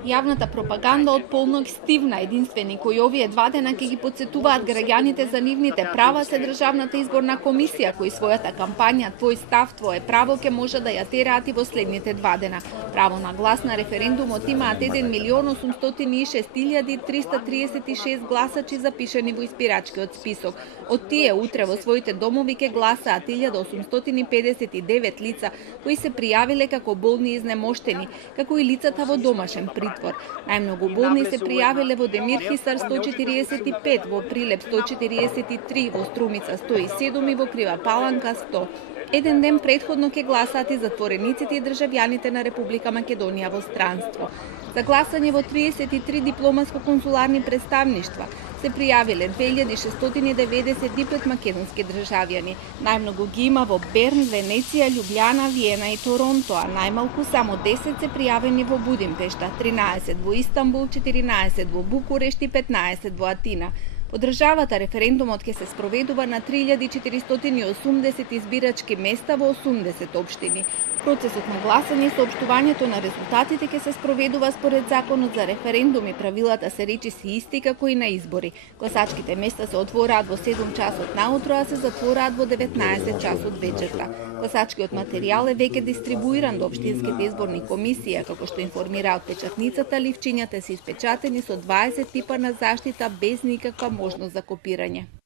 Јавната пропаганда од полнок стивна, единствени кои овие 2 дена ќе ги подсетуваат граѓаните за нивните права се Државната изборна комисија, кои својата кампања "Твој став, твое право" ќе може да ја тераат и во следните 2 дена. Право на глас на референдумот имаат 1.806.336 гласачи запишани во избирачкиот список. Од тие утре во своите домови ќе гласаат 1.859 лица кои се пријавиле како болни и изнемоштени, како и лицата во домашен притвор. Најмногу болни се пријавиле во Демир Хисар 145, во Прилеп 143, во Струмица 107 и во Крива Паланка 100. Еден ден претходно ќе гласаат и затворениците и државјаните на Република Македонија во странство. За гласање во 33 дипломатско-консуларни представништва се пријавиле 2695 македонски државјани. Најмногу ги има во Берн, Венеција, Љубљана, Виена и Торонто, а најмалку само 10 се пријавени во Будимпешта, 13 во Истанбул, 14 во Букурешт и 15 во Атина. Во државата референдумот ќе се спроведува на 3480 избирачки места во 80 општини. Процесот на гласање и соопштувањето на резултатите ќе се спроведува според законот за референдум и правилата се речиси исти како и на избори. Гласачките места се отвораат во 7 часот наутро, а се затвораат во 19 часот вечерта. Гласачкиот материјал е веќе дистрибуиран до општинските изборни комисии, како што информираат печатницата, ливчињата се испечатени со 20 типа на заштита без никаква можност за копирање.